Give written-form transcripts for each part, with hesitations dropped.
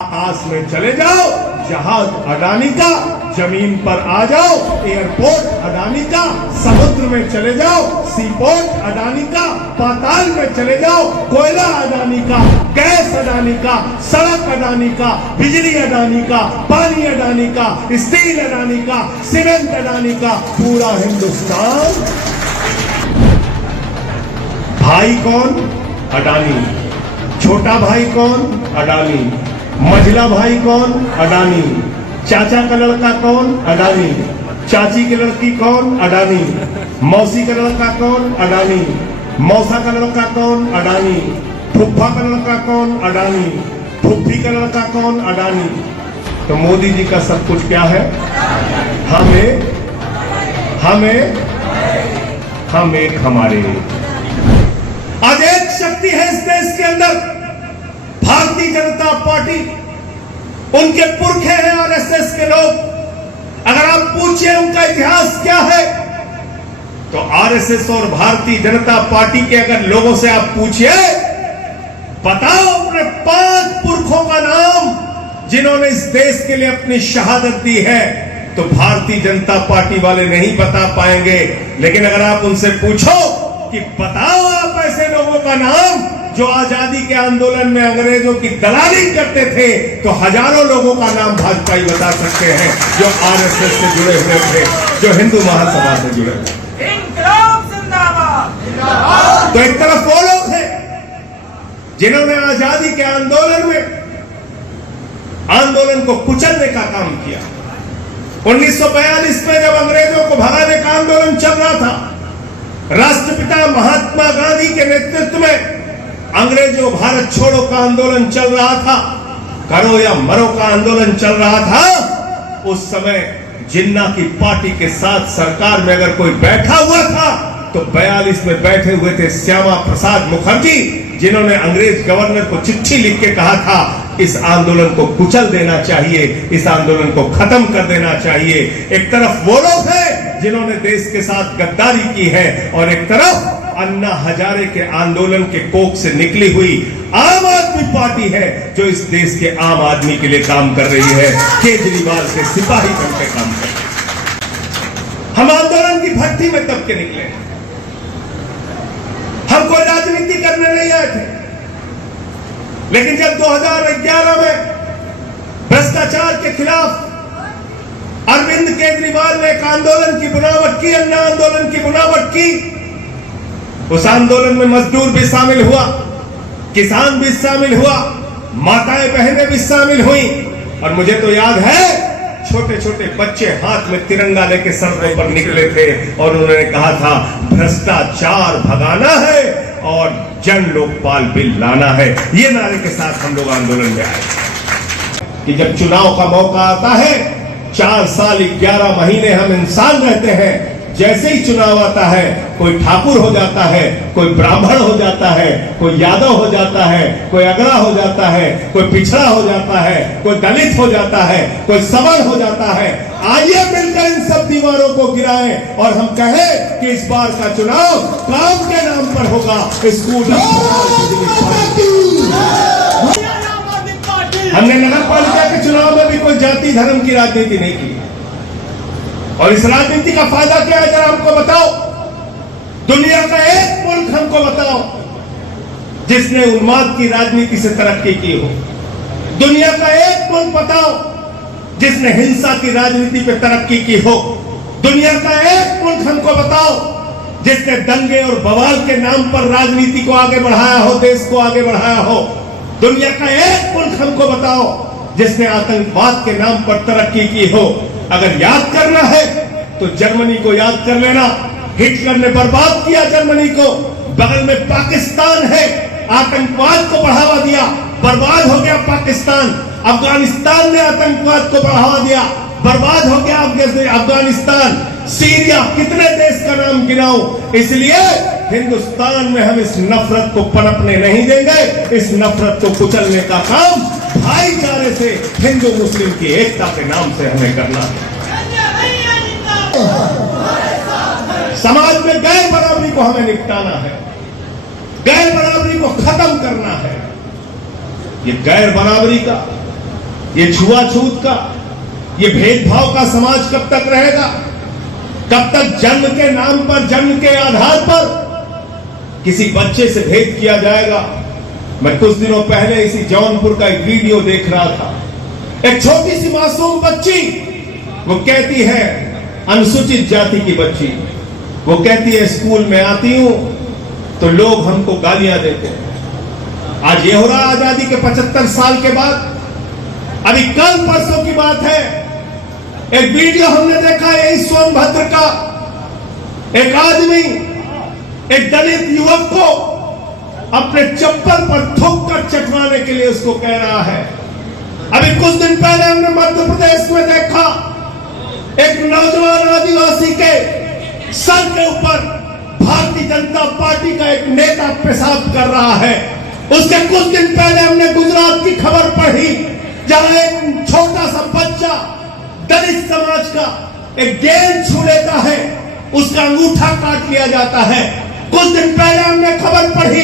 आकाश में चले जाओ, जहाज अडानी का, जमीन पर आ जाओ, एयरपोर्ट अडानी का, समुद्र में चले जाओ, सीपोर्ट अडानी का, पाताल में चले जाओ, कोयला अडानी का, गैस अडानी का, सड़क अडानी का, बिजली अडानी का, पानी अडानी का, स्टील अडानी का, सीमेंट अडानी का, पूरा हिंदुस्तान। भाई कौन? अडानी। छोटा भाई कौन? अडानी। मझला भाई कौन? अडानी। चाचा का लड़का कौन? अडानी। चाची की लड़की कौन? अडानी। मौसी का लड़का कौन? अडानी। मौसा का लड़का कौन? अडानी। फुफ्फा का लड़का कौन? अडानी। फुफ्फी का लड़का कौन? अडानी। तो मोदी जी का सब कुछ क्या है? हम एक हमारे। आज एक शक्ति है इस देश के अंदर, भारतीय जनता पार्टी। उनके पुरखे हैं आरएसएस के लोग। अगर आप पूछिए उनका इतिहास क्या है, तो आरएसएस और भारतीय जनता पार्टी के अगर लोगों से आप पूछिए, बताओ अपने 5 पुरखों का नाम जिन्होंने इस देश के लिए अपनी शहादत दी है, तो भारतीय जनता पार्टी वाले नहीं बता पाएंगे। लेकिन अगर आप उनसे पूछो कि बताओ आप ऐसे लोगों का नाम जो आजादी के आंदोलन में अंग्रेजों की दलाली करते थे, तो हजारों लोगों का नाम भाजपाई बता सकते हैं जो आरएसएस से जुड़े हुए थे, जो हिंदू महासभा से जुड़े थे। तो एक तरफ वो लोग थे जिन्होंने आजादी के आंदोलन को कुचलने का काम किया। 1942 में जब अंग्रेजों को भगाने का आंदोलन चल रहा था, राष्ट्रपिता महात्मा गांधी के नेतृत्व में अंग्रेजों भारत छोड़ो का आंदोलन चल रहा था, करो या मरो का आंदोलन चल रहा था। उस समय जिन्ना की पार्टी के साथ सरकार में अगर कोई बैठा हुआ था, तो 42 में बैठे हुए थे श्यामा प्रसाद मुखर्जी, जिन्होंने अंग्रेज गवर्नर को चिट्ठी लिख के कहा था इस आंदोलन को कुचल देना चाहिए, इस आंदोलन को खत्म कर देना चाहिए। एक तरफ वो लोग हैं जिन्होंने देश के साथ गद्दारी की है, और एक तरफ अन्ना हजारे के आंदोलन के कोख से निकली हुई आम आदमी पार्टी है, जो इस देश के आम आदमी के लिए काम कर रही है, केजरीवाल के सिपाही बनकर काम कर रही है। हम आंदोलन की भट्टी में तब के निकले, हम कोई राजनीति करने नहीं आए थे। लेकिन जब 2011 में भ्रष्टाचार के खिलाफ अरविंद केजरीवाल ने एक आंदोलन की बुनावट की, अन्ना आंदोलन की बुनावट की, उस आंदोलन में मजदूर भी शामिल हुआ, किसान भी शामिल हुआ, माताएं बहनें भी शामिल हुई, और मुझे तो याद है छोटे छोटे बच्चे हाथ में तिरंगा लेके सड़कों पर निकले थे, और उन्होंने कहा था भ्रष्टाचार भगाना है और जन लोकपाल बिल लाना है। ये नारे के साथ हम लोग आंदोलन में आए कि जब चुनाव का मौका आता है, 4 साल 11 महीने हम इंसान रहते हैं, जैसे ही चुनाव आता है कोई ठाकुर हो जाता है, कोई ब्राह्मण हो जाता है, कोई यादव हो जाता है, कोई अगड़ा हो जाता है, कोई पिछड़ा हो जाता है, कोई दलित हो जाता है, कोई सबल हो जाता है। आइए मिलकर इन सब दीवारों को गिराएं और हम कहें कि इस बार का चुनाव काम के नाम पर होगा। स्कूल, हमने नगर पालिका के चुनाव में भी कोई जाति धर्म की राजनीति नहीं की, और इस राजनीति का फायदा क्या है जरा हमको बताओ। दुनिया का एक मुल्क हमको बताओ जिसने उन्माद की राजनीति से तरक्की की हो। दुनिया का एक मुल्क बताओ जिसने हिंसा की राजनीति पे तरक्की की हो। दुनिया का एक मुल्क हमको बताओ जिसने दंगे और बवाल के नाम पर राजनीति को आगे बढ़ाया हो, देश को आगे बढ़ाया हो। दुनिया का एक मुल्क हमको बताओ जिसने आतंकवाद के नाम पर तरक्की की हो। अगर याद करना है तो जर्मनी को याद कर लेना। हिटलर ने बर्बाद किया जर्मनी को, बगल में पाकिस्तान है, आतंकवाद को बढ़ावा दिया, बर्बाद हो गया पाकिस्तान। अफगानिस्तान ने आतंकवाद को बढ़ावा दिया, बर्बाद हो गया अफगानिस्तान। सीरिया, कितने देश का नाम गिनाऊं। इसलिए हिंदुस्तान में हम इस नफरत को पनपने नहीं देंगे। इस नफरत को कुचलने का काम भाईचारे से, हिंदू मुस्लिम की एकता के नाम से हमें करना है। समाज में गैर बराबरी को हमें निपटाना है, गैर बराबरी को खत्म करना है। ये गैर बराबरी का ये छुआछूत का, ये भेदभाव का समाज कब तक रहेगा? कब तक जन्म के नाम पर, जन्म के आधार पर किसी बच्चे से भेद किया जाएगा? मैं कुछ दिनों पहले इसी जौनपुर का एक वीडियो देख रहा था। एक छोटी सी मासूम बच्ची, वो कहती है, अनुसूचित जाति की बच्ची, वो कहती है स्कूल में आती हूं तो लोग हमको गालियां देते हैं। आज ये हो रहा आजादी के 75 साल के बाद। अभी कल परसों की बात है, एक वीडियो हमने देखा यही सोनभद्र का। एक आदमी एक दलित युवक को अपने चप्पल पर थूक कर चटवाने के लिए उसको कह रहा है। अभी कुछ दिन पहले हमने मध्य प्रदेश में देखा, एक नौजवान आदिवासी के सर के ऊपर भारतीय जनता पार्टी का एक नेता पेशाब कर रहा है। उसके कुछ दिन पहले हमने गुजरात की खबर पढ़ी, जहां एक छोटा सा बच्चा दलित समाज का एक गेंद छू लेता है, उसका अंगूठा काट लिया जाता है। कुछ दिन पहले हमने खबर पढ़ी,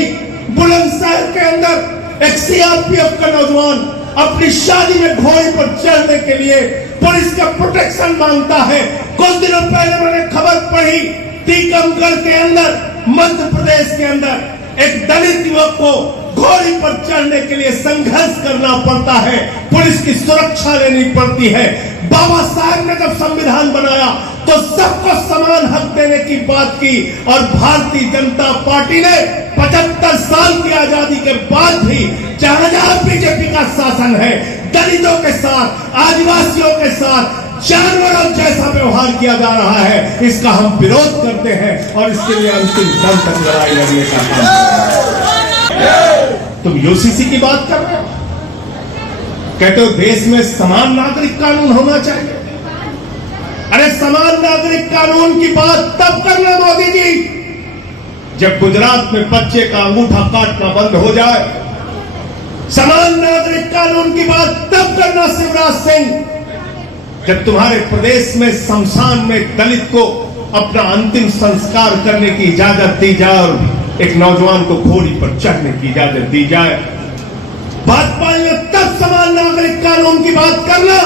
बुलंदशहर के अंदर एक सीआरपीएफ का नौजवान अपनी शादी में घोड़े पर चढ़ने के लिए पुलिस का प्रोटेक्शन मांगता है। कुछ दिनों पहले मैंने खबर पढ़ी, टीकमगढ़ के अंदर, मध्य प्रदेश के अंदर एक दलित युवक को घोड़े पर चढ़ने के लिए संघर्ष करना पड़ता है, पुलिस की सुरक्षा लेनी पड़ती है। बाबा साहब ने जब संविधान बनाया तो सबको समान हक देने की बात की, और भारतीय जनता पार्टी ने 75 साल की आजादी के बाद भी जहां जहां बीजेपी का शासन है, दलितों के साथ, आदिवासियों के साथ जानवरों जैसा व्यवहार किया जा रहा है, इसका हम विरोध करते हैं और इसके लिए अंतिम दम तक लड़ाई लड़ने का काम। तुम यूसीसी की बात कर रहे हो, कहते हो देश में समान नागरिक कानून होना चाहिए। अरे समान नागरिक कानून की बात तब करना मोदी जी जब गुजरात में बच्चे का अंगूठा काटना बंद हो जाए। समान नागरिक कानून की बात तब करना शिवराज सिंह जब तुम्हारे प्रदेश में शमशान में दलित को अपना अंतिम संस्कार करने की इजाजत दी जाए और एक नौजवान को घोड़ी पर चढ़ने की इजाजत दी जाए। भाजपा में तब समान नागरिक कानून की बात करना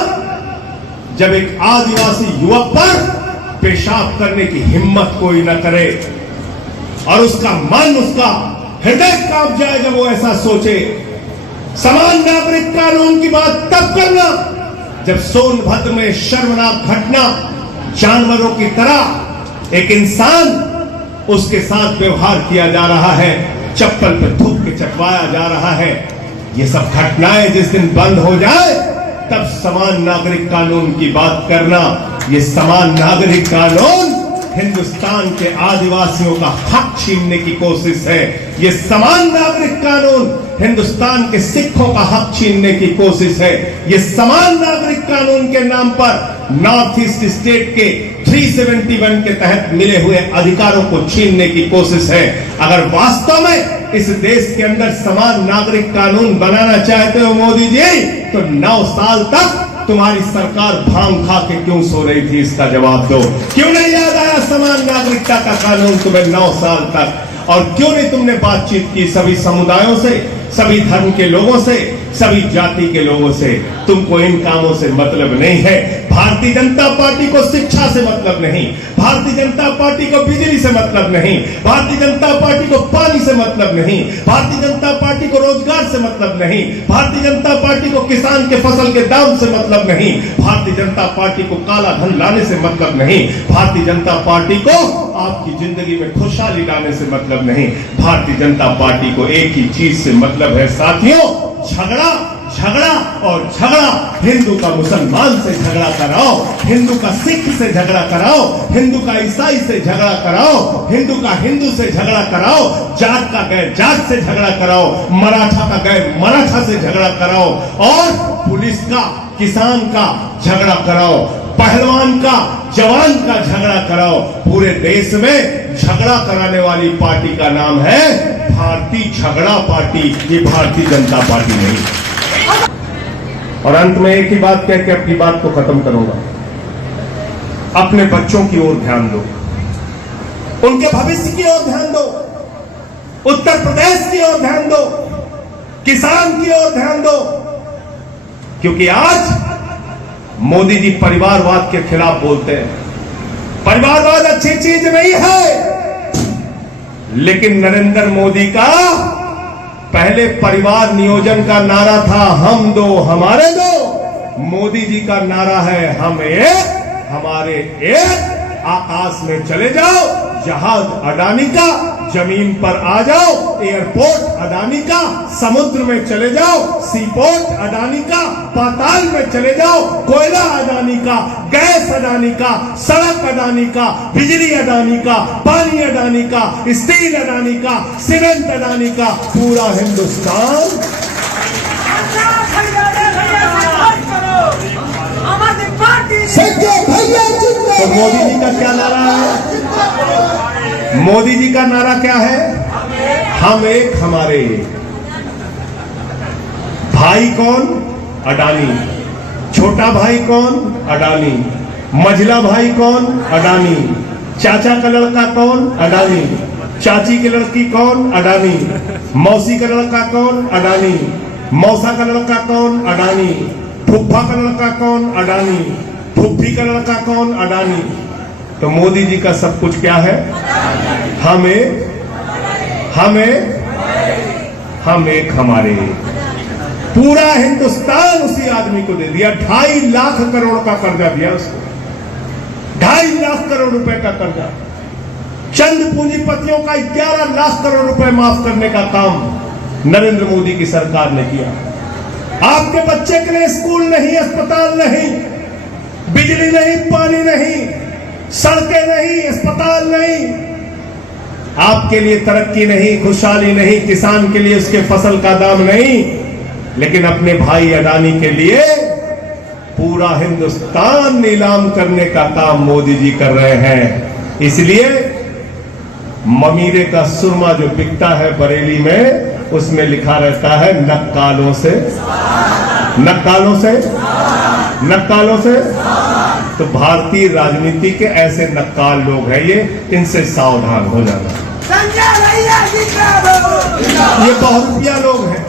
जब एक आदिवासी युवक पर पेशाब करने की हिम्मत कोई न करे और उसका मन, उसका हृदय कांप जाए जब वो ऐसा सोचे। समान नागरिक कानून की बात तब करना जब सोनभद्र में शर्मनाक घटना, जानवरों की तरह एक इंसान, उसके साथ व्यवहार किया जा रहा है, चप्पल पे थूक के चटवाया जा रहा है। ये सब घटनाएं जिस दिन बंद हो जाए तब समान नागरिक कानून की बात करना। ये समान नागरिक कानून हिंदुस्तान के आदिवासियों का हक छीनने की कोशिश है। ये समान नागरिक कानून हिंदुस्तान के सिखों का हक छीनने की कोशिश है। ये समान नागरिक कानून के नाम पर नॉर्थ ईस्ट स्टेट के 371 के तहत मिले हुए अधिकारों को छीनने की कोशिश है। अगर वास्तव में इस देश के अंदर समान नागरिक कानून बनाना चाहते हो मोदी जी, तो 9 साल तक तुम्हारी सरकार भांग खा के क्यों सो रही थी, इसका जवाब दो। क्यों नहीं याद आया समान नागरिकता का कानून तुम्हें 9 साल तक? और क्यों नहीं तुमने बातचीत की सभी समुदायों से, सभी धर्म के लोगों से, सभी जाति के लोगों से? तुमको इन कामों से मतलब नहीं है। भारतीय जनता पार्टी को शिक्षा से मतलब नहीं, भारतीय जनता पार्टी को बिजली से मतलब नहीं, भारतीय जनता पार्टी को पानी से मतलब नहीं, भारतीय जनता पार्टी को रोजगार से मतलब नहीं, भारतीय जनता पार्टी को किसान के फसल के दाम से मतलब नहीं, भारतीय जनता पार्टी को काला धन लाने से मतलब नहीं, भारतीय जनता पार्टी को आपकी जिंदगी में खुशहाली लाने से मतलब नहीं। भारतीय जनता पार्टी को एक ही चीज से मतलब है साथियों, झगड़ा, झगड़ा और झगड़ा। हिंदू का मुसलमान से झगड़ा कराओ, हिंदू का सिख से झगड़ा कराओ, हिंदू का ईसाई से झगड़ा कराओ, हिंदू का हिंदू से झगड़ा कराओ, जाट का गैर जाट से झगड़ा कराओ, मराठा का गैर मराठा से झगड़ा कराओ, और पुलिस का किसान का झगड़ा कराओ, पहलवान का जवान का झगड़ा कराओ। पूरे देश में झगड़ा कराने वाली पार्टी का नाम है भारतीय झगड़ा पार्टी, ये भारतीय जनता पार्टी नहीं। और अंत में एक ही बात कह के अपनी बात को खत्म करूंगा। अपने बच्चों की ओर ध्यान दो, उनके भविष्य की ओर ध्यान दो, उत्तर प्रदेश की ओर ध्यान दो, किसान की ओर ध्यान दो। क्योंकि आज मोदी जी परिवारवाद के खिलाफ बोलते हैं। परिवारवाद अच्छी चीज नहीं है, लेकिन नरेंद्र मोदी का पहले परिवार नियोजन का नारा था हम दो हमारे दो। मोदी जी का नारा है हम एक हमारे एक। आकाश में चले जाओ, जहाज अडानी का, जमीन पर आ जाओ, एयरपोर्ट अडानी का, समुद्र में चले जाओ, सीपोर्ट अडानी का, पाताल में चले जाओ, कोयला अडानी का, गैस अडानी का, सड़क अडानी का, बिजली अडानी का, पानी अडानी का, स्टील अडानी का, सीमेंट अडानी का, पूरा हिंदुस्तान। तो मोदी जी का क्या नारा है? मोदी जी का नारा क्या है? हम एक हमारे एक। भाई कौन? अडानी। छोटा भाई कौन? अडानी। मझला भाई कौन? अडानी। चाचा का लड़का कौन? अडानी। चाची की लड़की कौन? अडानी। मौसी का लड़का कौन? अडानी। मौसा का लड़का कौन? अडानी। फुफ्फा का लड़का कौन? अडानी। फुफ्फी का लड़का कौन? अडानी। तो मोदी जी का सब कुछ क्या है? हम एक हमारे। पूरा हिंदुस्तान उसी आदमी को दे दिया। 2.5 लाख करोड़ का कर्जा दिया उसको। 2.5 लाख करोड़ रुपए का कर्जा। चंद पूंजीपतियों का 11 लाख करोड़ रुपए माफ करने का काम नरेंद्र मोदी की सरकार ने किया। आपके बच्चे के लिए स्कूल नहीं, अस्पताल नहीं, बिजली नहीं, पानी नहीं, सड़कें नहीं, अस्पताल नहीं। आपके लिए तरक्की नहीं, खुशहाली नहीं, किसान के लिए उसके फसल का दाम नहीं, लेकिन अपने भाई अडानी के लिए पूरा हिंदुस्तान नीलाम करने का काम मोदी जी कर रहे हैं। इसलिए ममीरे का सुरमा जो बिकता है बरेली में, उसमें लिखा रहता है नक्कालों से, नक्कालों से, नक्कालों से। तो भारतीय राजनीति के ऐसे नक्काल लोग हैं ये, इनसे सावधान हो जाना। ये बहुरूपिया लोग हैं,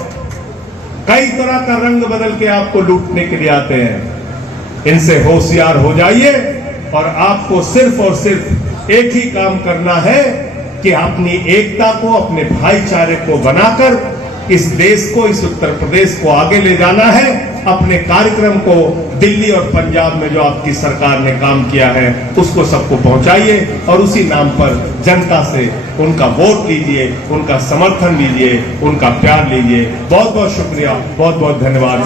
कई तरह का रंग बदल के आपको लूटने के लिए आते हैं। इनसे होशियार हो जाइए और आपको सिर्फ और सिर्फ एक ही काम करना है कि अपनी एकता को, अपने भाईचारे को बनाकर इस देश को, इस उत्तर प्रदेश को आगे ले जाना है। अपने कार्यक्रम को दिल्ली और पंजाब में जो आपकी सरकार ने काम किया है उसको सबको पहुंचाइए और उसी नाम पर जनता से उनका वोट लीजिए, उनका समर्थन लीजिए, उनका प्यार लीजिए। बहुत बहुत शुक्रिया, बहुत बहुत धन्यवाद।